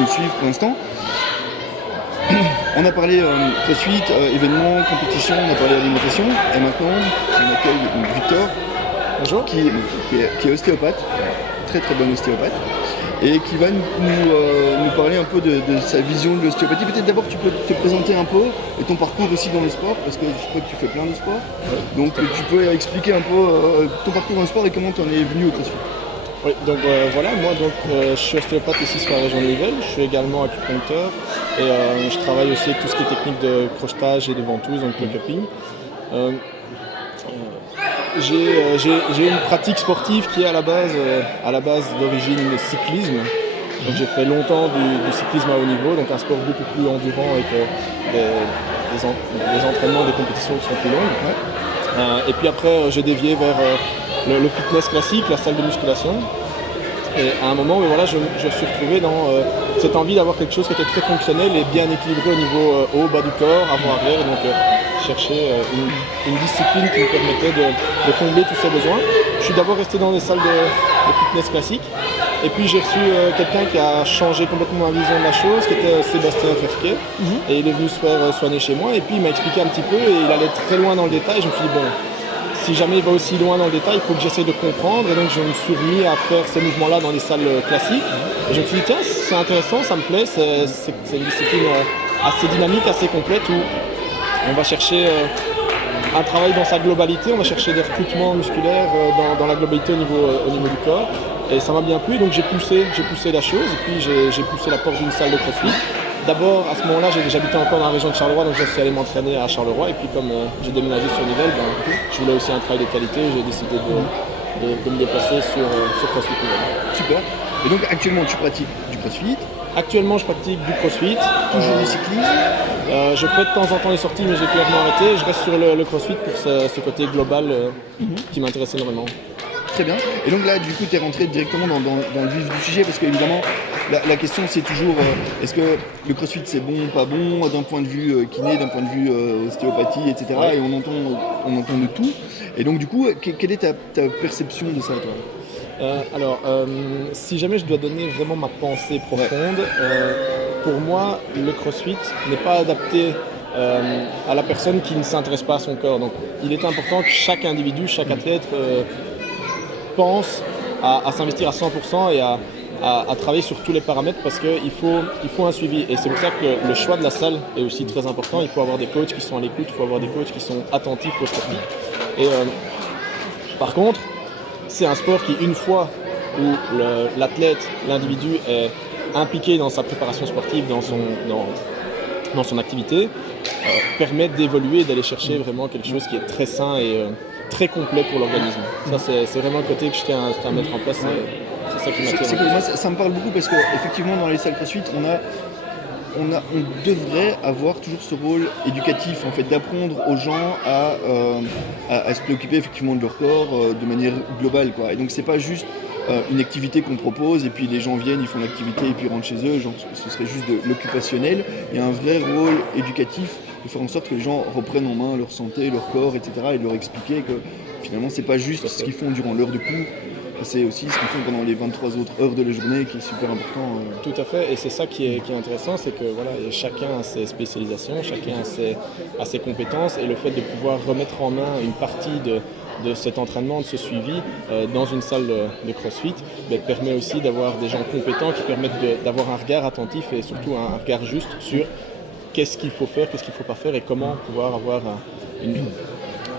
nous suivent pour l'instant. On a parlé CrossFit, événements, compétition, on a parlé alimentation, et maintenant on accueille Victor, bonjour, qui est ostéopathe, très très bon ostéopathe, et qui va nous parler un peu de sa vision de l'ostéopathie. Peut-être d'abord tu peux te présenter un peu, et ton parcours aussi dans le sport, parce que je crois que tu fais plein de sports, donc tu peux expliquer un peu ton parcours dans le sport et comment tu en es venu au CrossFit. Oui, donc voilà, moi je suis ostéopathe ici sur la région de Nivelles, je suis également acupuncteur et je travaille aussi avec tout ce qui est technique de crochetage et de ventouse, donc le cupping. J'ai une pratique sportive qui est à la base d'origine cyclisme. Donc j'ai fait longtemps du cyclisme à haut niveau, donc un sport beaucoup plus endurant avec des entraînements, des compétitions qui sont plus longues. Et puis après j'ai dévié vers le fitness classique, la salle de musculation. Et à un moment, voilà, je me suis retrouvé dans cette envie d'avoir quelque chose qui était très fonctionnel et bien équilibré au niveau haut, bas du corps, avant, arrière. Et donc chercher une discipline qui me permettait de combler tous ces besoins. Je suis d'abord resté dans des salles de fitness classique. Et puis j'ai reçu quelqu'un qui a changé complètement ma vision de la chose, qui était Sébastien Ferquet. Et il est venu se faire soigner chez moi. Et puis il m'a expliqué un petit peu et il allait très loin dans le détail. Je me suis dit, bon, si jamais il va aussi loin dans le détail, il faut que j'essaie de comprendre. Et donc je me suis remis à faire ces mouvements-là dans les salles classiques. Et je me suis dit, tiens, c'est intéressant, ça me plaît. C'est une discipline assez dynamique, assez complète, où on va chercher un travail dans sa globalité. On va chercher des recrutements musculaires dans la globalité au niveau du corps. Et ça m'a bien plu, donc j'ai poussé la chose. Et puis j'ai poussé la porte d'une salle de CrossFit. D'abord, à ce moment-là, j'habitais encore dans la région de Charleroi, donc je suis allé m'entraîner à Charleroi. Et puis comme j'ai déménagé sur Nivelles, je voulais aussi un travail de qualité. J'ai décidé de me déplacer sur CrossFit Nivelles. Super. Et donc actuellement, tu pratiques du CrossFit? Actuellement, je pratique du CrossFit. Toujours du cyclisme? Je fais de temps en temps les sorties, mais j'ai clairement arrêté. Je reste sur le CrossFit pour ce côté global qui m'intéresse énormément. Très bien. Et donc là, du coup, tu es rentré directement dans le vif du sujet, parce qu'évidemment, la question c'est toujours est-ce que le CrossFit c'est bon, pas bon, d'un point de vue kiné, d'un point de vue ostéopathie, etc. Ouais. Et on entend de tout. Et donc du coup, quelle est ta perception de ça, toi? Si jamais je dois donner vraiment ma pensée profonde, pour moi, le CrossFit n'est pas adapté à la personne qui ne s'intéresse pas à son corps. Donc il est important que chaque individu, chaque athlète pense à s'investir à 100% et à travailler sur tous les paramètres, parce qu'il faut un suivi. Et c'est pour ça que le choix de la salle est aussi très important. Il faut avoir des coachs qui sont à l'écoute, il faut avoir des coachs qui sont attentifs aux sportifs. Et par contre, c'est un sport qui, une fois où l'athlète, l'individu est impliqué dans sa préparation sportive, dans son activité, permet d'évoluer et d'aller chercher vraiment quelque chose qui est très sain et très complet pour l'organisme. Ça, c'est vraiment le côté que je tiens à mettre en place. C'est ça qui m'attire. Moi, ça me parle beaucoup, parce qu'effectivement, dans les salles CrossFit, on devrait avoir toujours ce rôle éducatif, en fait, d'apprendre aux gens à se préoccuper effectivement de leur corps de manière globale, quoi. Et donc c'est pas juste une activité qu'on propose et puis les gens viennent, ils font l'activité et puis ils rentrent chez eux, genre, ce serait juste de l'occupationnel. Il y a un vrai rôle éducatif de faire en sorte que les gens reprennent en main leur santé, leur corps, etc. et de leur expliquer que finalement c'est pas juste ce qu'ils font durant l'heure de cours, c'est aussi ce qu'ils font pendant les 23 autres heures de la journée qui est super important. Tout à fait, et c'est ça qui est intéressant, c'est que voilà, chacun a ses spécialisations, chacun a ses compétences, et le fait de pouvoir remettre en main une partie de cet entraînement, de ce suivi dans une salle de CrossFit, permet aussi d'avoir des gens compétents qui permettent d'avoir un regard attentif et surtout un regard juste sur qu'est-ce qu'il faut faire, qu'est-ce qu'il ne faut pas faire et comment pouvoir avoir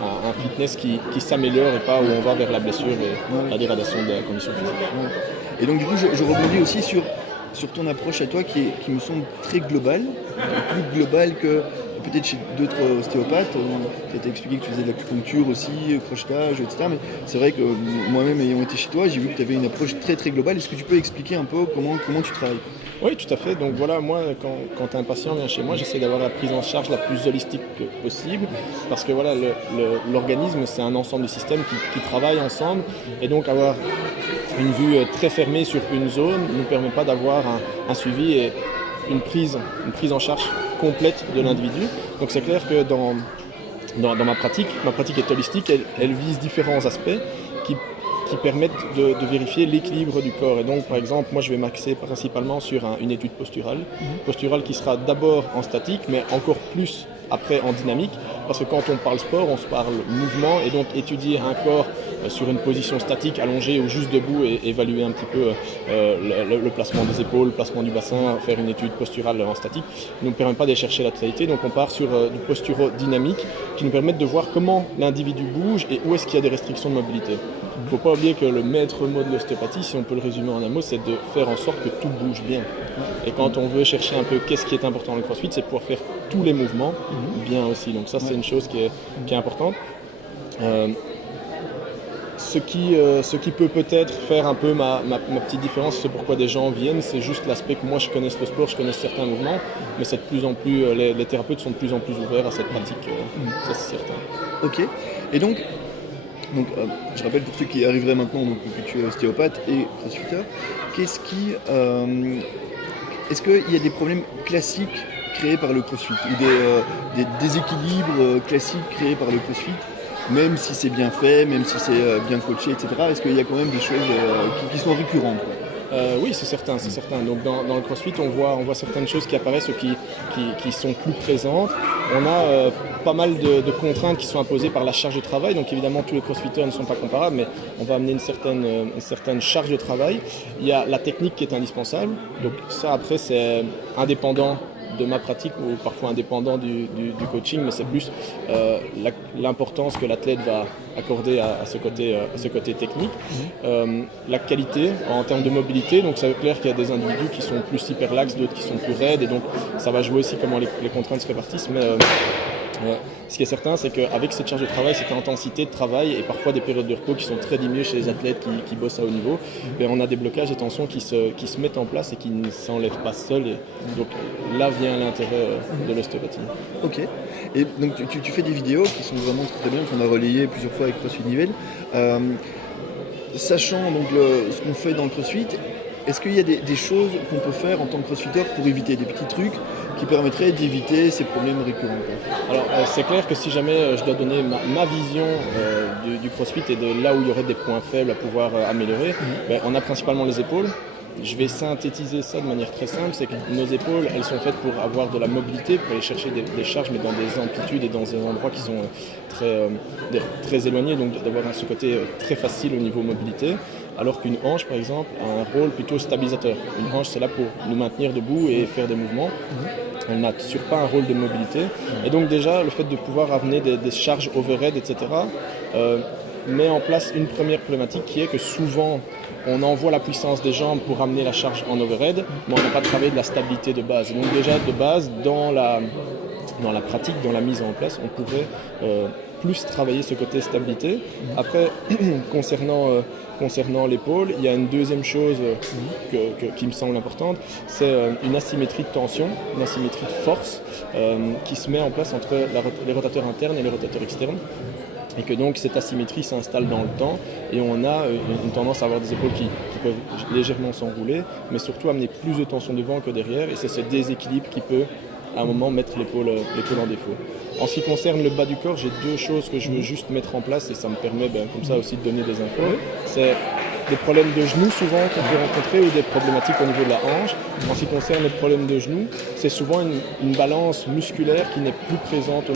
un fitness qui s'améliore et pas où on va vers la blessure et la dégradation de la condition physique. Et donc du coup, je rebondis aussi sur ton approche à toi qui me semble très globale, plus globale que peut-être chez d'autres ostéopathes. Tu as expliqué que tu faisais de l'acupuncture aussi, crochetage, etc. Mais c'est vrai que moi-même ayant été chez toi, j'ai vu que tu avais une approche très très globale. Est-ce que tu peux expliquer un peu comment tu travailles? Oui, tout à fait. Donc voilà, moi, quand un patient vient chez moi, j'essaie d'avoir la prise en charge la plus holistique possible, parce que voilà, l'organisme, c'est un ensemble de systèmes qui travaillent ensemble, et donc avoir une vue très fermée sur une zone ne nous permet pas d'avoir un suivi et une prise en charge complète de l'individu. Donc c'est clair que dans ma pratique est holistique, elle vise différents aspects qui qui permettent de vérifier l'équilibre du corps. Et donc, par exemple, moi, je vais m'axer principalement sur une étude posturale qui sera d'abord en statique, mais encore plus après en dynamique, parce que quand on parle sport, on se parle mouvement, et donc étudier un corps sur une position statique, allongée ou juste debout, et évaluer un petit peu le placement des épaules, le placement du bassin, faire une étude posturale en statique, ne nous permet pas d'aller chercher la totalité. Donc on part sur du posturo-dynamique qui nous permet de voir comment l'individu bouge et où est-ce qu'il y a des restrictions de mobilité. Il ne faut pas oublier que le maître mot de l'ostéopathie, si on peut le résumer en un mot, c'est de faire en sorte que tout bouge bien. Et quand on veut chercher un peu qu'est-ce qui est important dans le CrossFit, c'est de pouvoir faire tous les mouvements bien aussi. Donc ça, c'est une chose qui est importante. Ce qui peut peut-être faire un peu ma petite différence, c'est pourquoi des gens viennent, c'est juste l'aspect que moi je connaisse le sport, je connais certains mouvements, mais c'est de plus en plus, les thérapeutes sont de plus en plus ouverts à cette pratique, ça c'est certain. Ok, et donc je rappelle pour ceux qui arriveraient maintenant, donc, que tu es ostéopathe et crossfitter, est-ce qu'il y a des problèmes classiques créés par le crossfit ou des déséquilibres classiques créés par le crossfit, même si c'est bien fait, même si c'est bien coaché, etc. Est-ce qu'il y a quand même des choses qui sont récurrentes, quoi? Oui, c'est certain. Donc dans le CrossFit, on voit certaines choses qui apparaissent ou qui sont plus présentes. On a pas mal de contraintes qui sont imposées par la charge de travail. Donc évidemment, tous les crossfitters ne sont pas comparables, mais on va amener une certaine charge de travail. Il y a la technique qui est indispensable. Donc ça, après, c'est indépendant de ma pratique ou parfois indépendant du coaching, mais c'est plus l'importance que l'athlète va accorder à ce côté technique. La qualité en termes de mobilité, donc c'est clair qu'il y a des individus qui sont plus hyperlaxes, d'autres qui sont plus raides, et donc ça va jouer aussi comment les contraintes se répartissent, mais ce qui est certain, c'est qu'avec cette charge de travail, cette intensité de travail et parfois des périodes de repos qui sont très diminuées chez les athlètes qui bossent à haut niveau, on a des blocages et tensions qui se mettent en place et qui ne s'enlèvent pas seuls. Et donc là vient l'intérêt de l'ostéopathie. Ok. Et donc tu fais des vidéos qui sont vraiment très bien, qu'on a relayées plusieurs fois avec CrossFit Nivelles. Sachant donc ce qu'on fait dans le CrossFit, est-ce qu'il y a des choses qu'on peut faire en tant que crossfitter pour éviter des petits trucs qui permettraient d'éviter ces problèmes récurrents, quoi? Alors c'est clair que si jamais je dois donner ma vision du CrossFit et de là où il y aurait des points faibles à pouvoir améliorer, on a principalement les épaules. Je vais synthétiser ça de manière très simple, c'est que nos épaules, elles sont faites pour avoir de la mobilité, pour aller chercher des charges, mais dans des amplitudes et dans des endroits qui sont très éloignés, donc d'avoir ce côté très facile au niveau mobilité, alors qu'une hanche, par exemple, a un rôle plutôt stabilisateur. Une hanche, c'est là pour nous maintenir debout et faire des mouvements. Elle n'a toujours pas un rôle de mobilité. Et donc déjà, le fait de pouvoir amener des charges overhead, etc., met en place une première problématique qui est que souvent, on envoie la puissance des jambes pour amener la charge en overhead, mais on n'a pas travaillé de la stabilité de base. Et donc déjà, de base, dans la pratique, dans la mise en place, on pourrait plus travailler ce côté stabilité. Après, concernant l'épaule, il y a une deuxième chose qui me semble importante, c'est une asymétrie de tension, une asymétrie de force qui se met en place entre les rotateurs internes et les rotateurs externes. Et que donc cette asymétrie s'installe dans le temps et on a une tendance à avoir des épaules qui peuvent légèrement s'enrouler, mais surtout amener plus de tension devant que derrière, et c'est ce déséquilibre qui peut à un moment mettre l'épaule en défaut. En ce qui concerne le bas du corps, j'ai deux choses que je veux juste mettre en place et ça me permet comme ça aussi de donner des infos. C'est des problèmes de genoux souvent qu'on peut rencontrer ou des problématiques au niveau de la hanche. En ce qui concerne les problèmes de genoux, c'est souvent une balance musculaire qui n'est plus présente au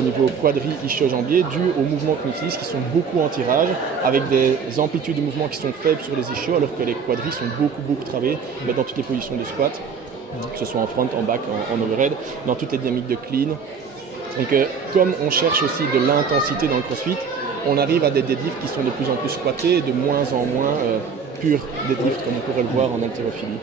niveau quadri-ischio-jambier dû aux mouvements qu'on utilise qui sont beaucoup en tirage avec des amplitudes de mouvements qui sont faibles sur les ischios alors que les quadris sont beaucoup travaillés dans toutes les positions de squat, que ce soit en front, en back, en overhead, dans toutes les dynamiques de clean. Et que comme on cherche aussi de l'intensité dans le CrossFit, on arrive à des deadlifts qui sont de plus en plus squattés et de moins en moins purs deadlifts comme on pourrait le voir en haltérophilie.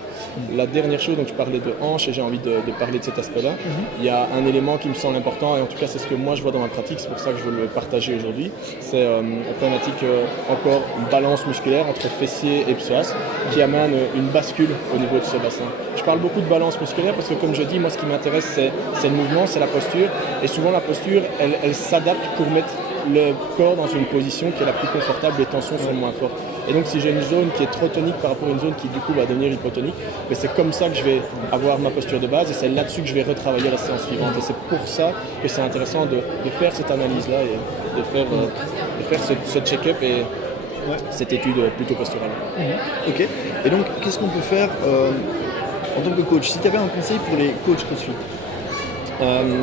La dernière chose, donc je parlais de hanche et j'ai envie de parler de cet aspect-là. Il y a un élément qui me semble important et en tout cas c'est ce que moi je vois dans ma pratique, c'est pour ça que je veux le partager aujourd'hui. C'est une problématique encore une balance musculaire entre fessier et psoas qui amène une bascule au niveau de ce bassin. Je parle beaucoup de balance musculaire parce que comme je dis, moi ce qui m'intéresse c'est le mouvement, c'est la posture et souvent la posture elle s'adapte pour mettre le corps dans une position qui est la plus confortable, les tensions sont moins fortes. Et donc si j'ai une zone qui est trop tonique par rapport à une zone qui du coup va devenir hypotonique, mais c'est comme ça que je vais avoir ma posture de base et c'est là-dessus que je vais retravailler la séance suivante. Et c'est pour ça que c'est intéressant de faire cette analyse-là et de faire ce check-up et cette étude plutôt posturale. Ok. Et donc, qu'est-ce qu'on peut faire en tant que coach? Si tu avais un conseil pour les coachs CrossFit?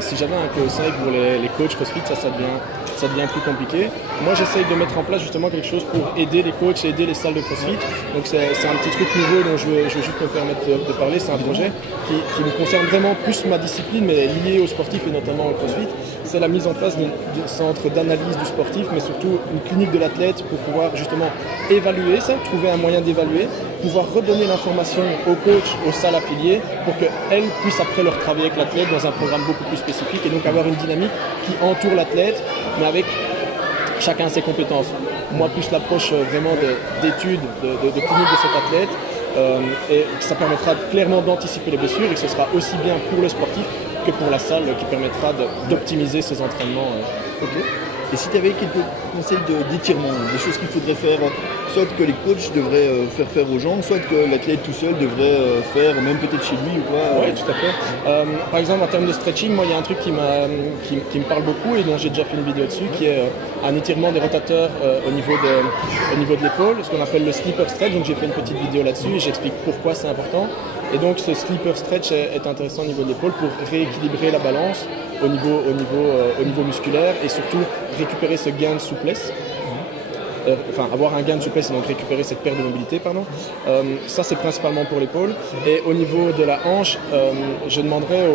Si j'avais un conseil pour les coachs CrossFit, ça devient plus compliqué. Moi, j'essaye de mettre en place justement quelque chose pour aider les coachs et aider les salles de CrossFit. Donc c'est un petit truc nouveau dont je veux juste me permettre de parler. C'est un projet qui me concerne vraiment plus ma discipline, mais lié aux sportifs et notamment au CrossFit. C'est la mise en place d'un centre d'analyse du sportif, mais surtout une clinique de l'athlète pour pouvoir justement évaluer ça, trouver un moyen d'évaluer, pouvoir redonner l'information aux coachs, aux salles affiliées, pour qu'elles puissent après leur travailler avec l'athlète dans un programme beaucoup plus spécifique et donc avoir une dynamique qui entoure l'athlète, mais avec chacun ses compétences. Moi, plus l'approche vraiment d'études, de clinique de cet athlète, et ça permettra clairement d'anticiper les blessures et que ce sera aussi bien pour le sportif que pour la salle qui permettra d'optimiser ses entraînements. Ok. Et si tu avais quelques conseils d'étirement, des choses qu'il faudrait faire, soit que les coachs devraient faire aux gens, soit que l'athlète tout seul devrait faire, même peut-être chez lui ou quoi. Oui, tout à fait. Par exemple, en termes de stretching, moi, il y a un truc qui me parle beaucoup et dont j'ai déjà fait une vidéo dessus, qui est un étirement des rotateurs au niveau de l'épaule, ce qu'on appelle le sleeper stretch. Donc j'ai fait une petite vidéo là-dessus et j'explique pourquoi c'est important. Et donc ce sleeper stretch est intéressant au niveau de l'épaule pour rééquilibrer la balance au niveau musculaire et surtout récupérer ce gain de souplesse. Avoir un gain de souplesse et donc récupérer cette perte de mobilité, pardon. Ça c'est principalement pour l'épaule. Et au niveau de la hanche, je demanderais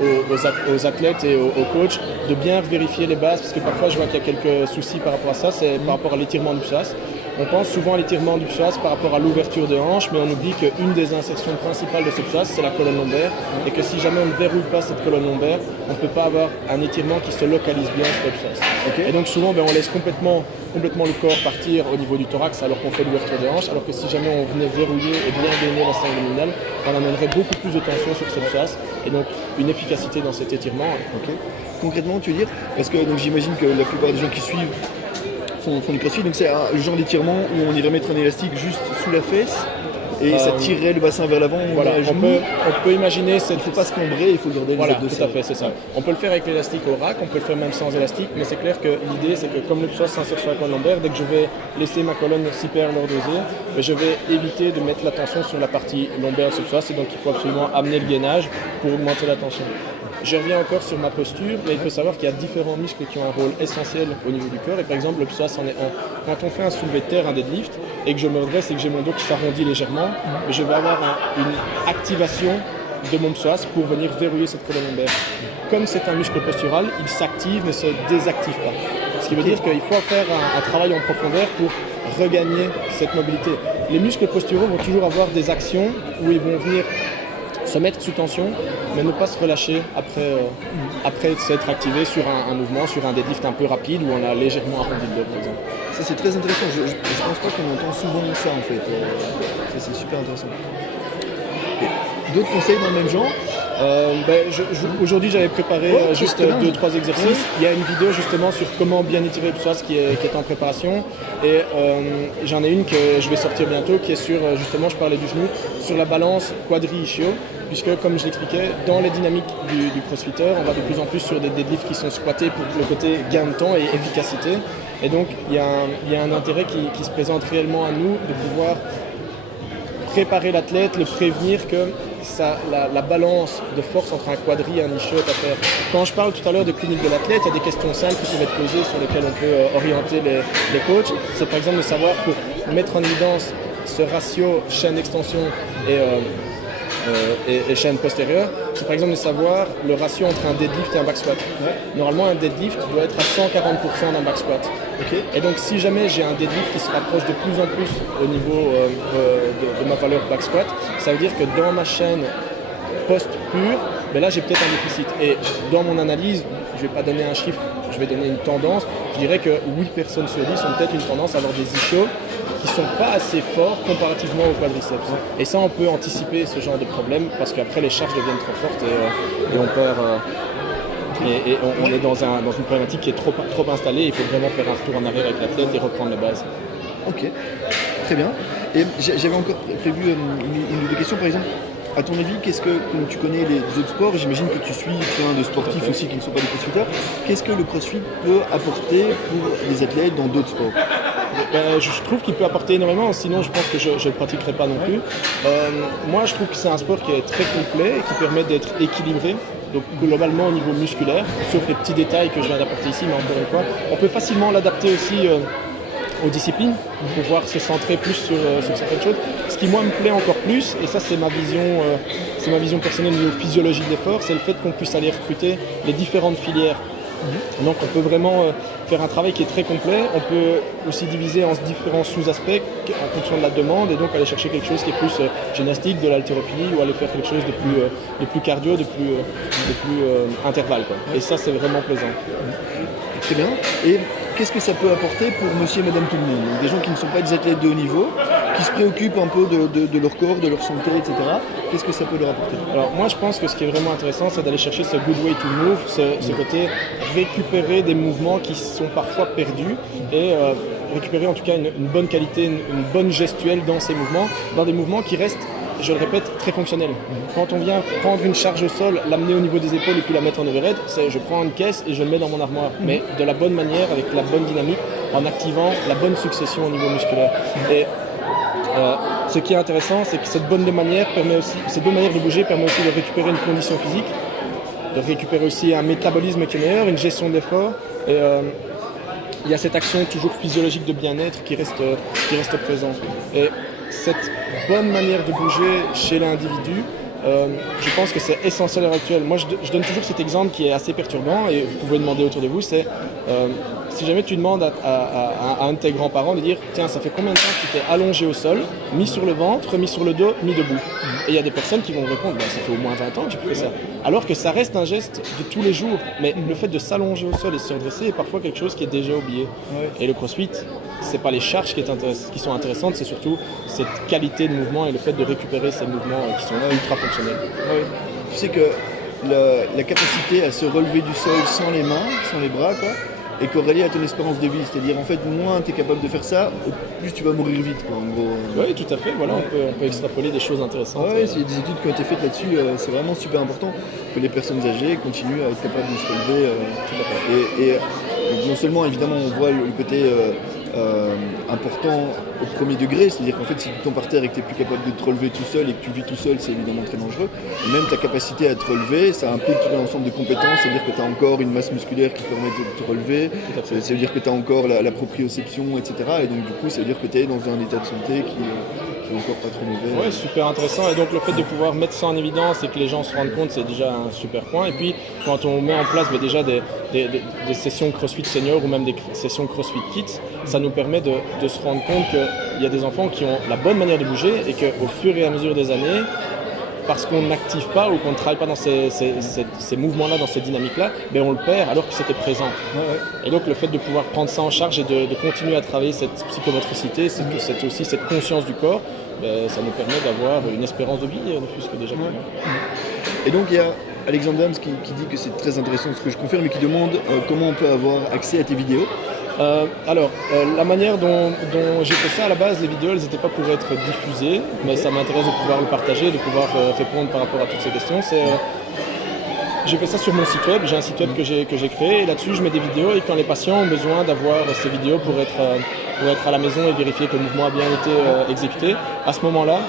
aux athlètes et aux coachs de bien vérifier les bases parce que parfois je vois qu'il y a quelques soucis par rapport à ça, c'est par rapport à l'étirement du psoas. On pense souvent à l'étirement du psoas par rapport à l'ouverture de hanche, mais on oublie qu'une des insertions principales de ce psoas, c'est la colonne lombaire, et que si jamais on ne verrouille pas cette colonne lombaire, on ne peut pas avoir un étirement qui se localise bien sur le psoas. Okay. Et donc souvent, on laisse complètement le corps partir au niveau du thorax alors qu'on fait l'ouverture de hanche, alors que si jamais on venait verrouiller et bien gainer la scène abdominale, on amènerait beaucoup plus de tension sur ce psoas, et donc une efficacité dans cet étirement. Okay. Concrètement, tu veux dire, parce que j'imagine que la plupart des gens qui suivent font du crossfit, donc c'est le genre d'étirement où on irait mettre un élastique juste sous la fesse et ça tirerait le bassin vers l'avant. Voilà, on peut imaginer il ne faut pas se cambrer, il faut garder les abdos. Tout à fait, c'est ça. On peut le faire avec l'élastique au rack, on peut le faire même sans élastique, mais c'est clair que l'idée c'est que comme le psoas s'insère sur la colonne lombaire, dès que je vais laisser ma colonne hyperlordosée, je vais éviter de mettre la tension sur la partie lombaire de ce psoas, et donc il faut absolument amener le gainage pour augmenter la tension. Je reviens encore sur ma posture, mais il faut savoir qu'il y a différents muscles qui ont un rôle essentiel au niveau du corps, et par exemple le psoas en est un. Quand on fait un soulevé de terre, un deadlift, et que je me redresse et que j'ai mon dos qui s'arrondit légèrement, je vais avoir une activation de mon psoas pour venir verrouiller cette colonne lombaire. Comme c'est un muscle postural, il s'active mais ne se désactive pas. Ce qui veut dire qu'il faut faire un travail en profondeur pour regagner cette mobilité. Les muscles posturaux vont toujours avoir des actions où ils vont venir se mettre sous tension, mais ne pas se relâcher après s'être activé sur un mouvement, sur un deadlift un peu rapide où on a légèrement arrondi le dos, par exemple. Ça c'est très intéressant, je pense pas qu'on entend souvent ça en fait, ça c'est super intéressant. Et d'autres conseils dans le même genre? Aujourd'hui j'avais préparé juste 2-3 exercices. Il y a une vidéo justement sur comment bien étirer le psoas qui est en préparation, et j'en ai une que je vais sortir bientôt qui est sur, justement je parlais du genou, sur la balance quadri-ischio, puisque comme je l'expliquais, dans les dynamiques du crossfitter, on va de plus en plus sur des deadlifts qui sont squattés pour le côté gain de temps et efficacité, et donc il y a un intérêt qui se présente réellement à nous de pouvoir préparer l'athlète, le prévenir que la balance de force entre un quadri et un ischio est à faire. Quand je parle tout à l'heure de clinique de l'athlète, il y a des questions simples qui peuvent être posées sur lesquelles on peut orienter les coachs. C'est par exemple de savoir, pour mettre en évidence ce ratio chaîne-extension et chaîne postérieure, c'est par exemple de savoir le ratio entre un deadlift et un back squat. Normalement, un deadlift doit être à 140% d'un back squat. Okay. Et donc, si jamais j'ai un deadlift qui se rapproche de plus en plus au niveau de ma valeur back squat, ça veut dire que dans ma chaîne post pure, là j'ai peut-être un déficit. Et dans mon analyse, je ne vais pas donner un chiffre, je vais donner une tendance. Je dirais que 8 personnes sur 10 ont peut-être une tendance à avoir des ischios qui ne sont pas assez forts comparativement au quadriceps. Et ça, on peut anticiper ce genre de problème parce qu'après les charges deviennent trop fortes et on perd. Et on est dans une problématique qui est trop installée. Il faut vraiment faire un retour en arrière avec l'athlète et reprendre les bases. Ok, très bien. Et j'avais encore prévu une ou deux questions, par exemple. À ton avis, comme tu connais les autres sports, j'imagine que tu suis plein de sportifs aussi qui ne sont pas des crossfitters, qu'est-ce que le crossfit peut apporter pour les athlètes dans d'autres sports? Je trouve qu'il peut apporter énormément, sinon je pense que je ne le pratiquerai pas non plus. Moi je trouve que c'est un sport qui est très complet et qui permet d'être équilibré. Donc globalement au niveau musculaire, sauf les petits détails que je viens d'apporter ici, mais encore une fois, on peut facilement l'adapter aussi aux disciplines, pour pouvoir se centrer plus sur certaines choses. Ce qui moi me plaît encore plus, et ça c'est ma vision personnelle au niveau physiologie de l'effort, c'est le fait qu'on puisse aller recruter les différentes filières. Donc on peut vraiment faire un travail qui est très complet, on peut aussi diviser en différents sous-aspects en fonction de la demande et donc aller chercher quelque chose qui est plus gymnastique, de l'haltérophilie ou aller faire quelque chose de plus cardio, de plus intervalle, quoi. Et ça c'est vraiment plaisant. Très bien. Et qu'est-ce que ça peut apporter pour monsieur et madame tout le monde? Donc, des gens qui ne sont pas des athlètes de haut niveau, qui se préoccupent un peu de leur corps, de leur santé, etc. Qu'est-ce que ça peut leur apporter? Alors moi je pense que ce qui est vraiment intéressant, c'est d'aller chercher ce good way to move, ce côté récupérer des mouvements qui sont parfois perdus et récupérer en tout cas une bonne qualité, une bonne gestuelle dans ces mouvements, dans des mouvements qui restent, je le répète, très fonctionnels. Quand on vient prendre une charge au sol, l'amener au niveau des épaules et puis la mettre en overhead, c'est je prends une caisse et je le mets dans mon armoire, mais de la bonne manière, avec la bonne dynamique, en activant la bonne succession au niveau musculaire. Et ce qui est intéressant, c'est que cette bonne manière de bouger permet aussi de récupérer une condition physique, de récupérer aussi un métabolisme qui est meilleur, une gestion de l'effort. Et il y a cette action toujours physiologique de bien-être qui reste présente. Et cette bonne manière de bouger chez l'individu, je pense que c'est essentiel à l'heure actuelle. Moi, je donne toujours cet exemple qui est assez perturbant et vous pouvez demander autour de vous, c'est si jamais tu demandes à un de tes grands-parents de dire « Tiens, ça fait combien de temps que tu t'es allongé au sol, mis sur le ventre, mis sur le dos, mis debout ?» Et il y a des personnes qui vont répondre « Ça fait au moins 20 ans que j'ai fait ça. » Alors que ça reste un geste de tous les jours. Mais le fait de s'allonger au sol et se redresser est parfois quelque chose qui est déjà oublié. Et le crossfit, c'est pas les charges qui sont intéressantes, c'est surtout cette qualité de mouvement et le fait de récupérer ces mouvements qui sont ultra fonctionnels. Oui. Tu sais que la capacité à se relever du sol sans les mains, sans les bras, quoi, est corrélée à ton espérance de vie. C'est-à-dire, en fait, moins tu es capable de faire ça, plus tu vas mourir vite, quoi, en gros. Oui, tout à fait. Voilà, on peut extrapoler des choses intéressantes. Oui, il y a des études qui ont été faites là-dessus. C'est vraiment super important que les personnes âgées continuent à être capables de se relever. Et donc, non seulement, évidemment, on voit le côté important au premier degré, c'est-à-dire qu'en fait si tu tombes par terre et que tu n'es plus capable de te relever tout seul et que tu vis tout seul, c'est évidemment très dangereux. Et même ta capacité à te relever, ça implique tout un ensemble de compétences, c'est-à-dire que tu as encore une masse musculaire qui permet de te relever, ça veut dire que tu as encore la proprioception, etc. Et donc du coup ça veut dire que tu es dans un état de santé qui est encore pas trop mauvais. Ouais, super intéressant. Et donc le fait de pouvoir mettre ça en évidence et que les gens se rendent compte, c'est déjà un super point. Et puis quand on met en place déjà des sessions CrossFit senior ou même des sessions CrossFit Kids, ça nous permet de se rendre compte qu'il y a des enfants qui ont la bonne manière de bouger et qu'au fur et à mesure des années, parce qu'on n'active pas ou qu'on ne travaille pas dans ces mouvements-là, dans ces dynamiques-là, ben on le perd alors que c'était présent. Et donc le fait de pouvoir prendre ça en charge et de continuer à travailler cette psychomotricité, c'est aussi cette conscience du corps, ben, ça nous permet d'avoir une espérance de vie, ne plus que déjà. Et donc il y a Alexandre Dams qui dit que c'est très intéressant ce que je confirme et qui demande comment on peut avoir accès à tes vidéos. La manière dont j'ai fait ça à la base, les vidéos, elles n'étaient pas pour être diffusées, mais ça m'intéresse de pouvoir le partager, de pouvoir répondre par rapport à toutes ces questions. J'ai fait ça sur mon site web, j'ai un site web que j'ai créé et là-dessus je mets des vidéos et quand les patients ont besoin d'avoir ces vidéos pour être à la maison et vérifier que le mouvement a bien été exécuté, à ce moment-là,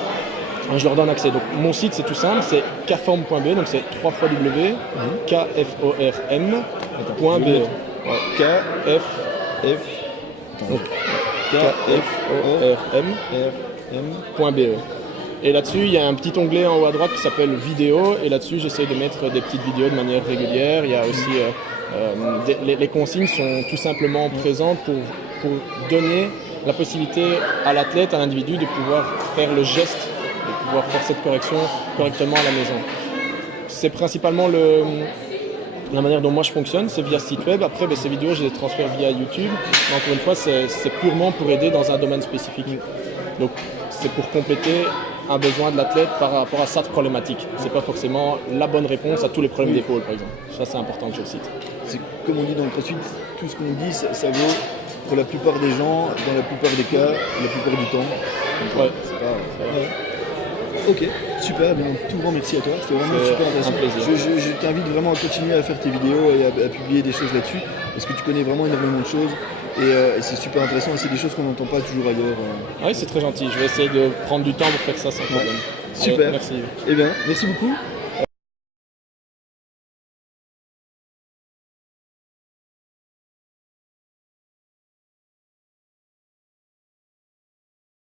je leur donne accès. Donc mon site c'est tout simple, c'est kform.be, donc c'est 3 fois W, kform.be. kform.be. Et là-dessus, il y a un petit onglet en haut à droite qui s'appelle vidéo et là-dessus, j'essaie de mettre des petites vidéos de manière régulière. Il y a aussi les consignes sont tout simplement présentes pour donner la possibilité à l'athlète, à l'individu de pouvoir faire le geste, de pouvoir faire cette correction correctement à la maison. C'est principalement la manière dont moi je fonctionne, c'est via site web. Après, ces vidéos, je les transfère via YouTube. Mais encore une fois, c'est purement pour aider dans un domaine spécifique. Donc, c'est pour compléter un besoin de l'athlète par rapport à sa problématique. C'est pas forcément la bonne réponse à tous les problèmes d'épaule, par exemple. Ça, c'est important que je le cite. C'est comme on dit dans le CrossFit, tout ce qu'on dit, ça vaut pour la plupart des gens, dans la plupart des cas, la plupart du temps. Donc, c'est pas... Ok, super, bien, tout grand merci à toi, c'était vraiment super intéressant. Je t'invite vraiment à continuer à faire tes vidéos et à publier des choses là-dessus, parce que tu connais vraiment énormément de choses. et c'est super intéressant et c'est des choses qu'on n'entend pas toujours ailleurs. Oui, c'est très gentil. Je vais essayer de prendre du temps pour faire ça sans problème. Super. Allez, merci. Eh bien, merci beaucoup.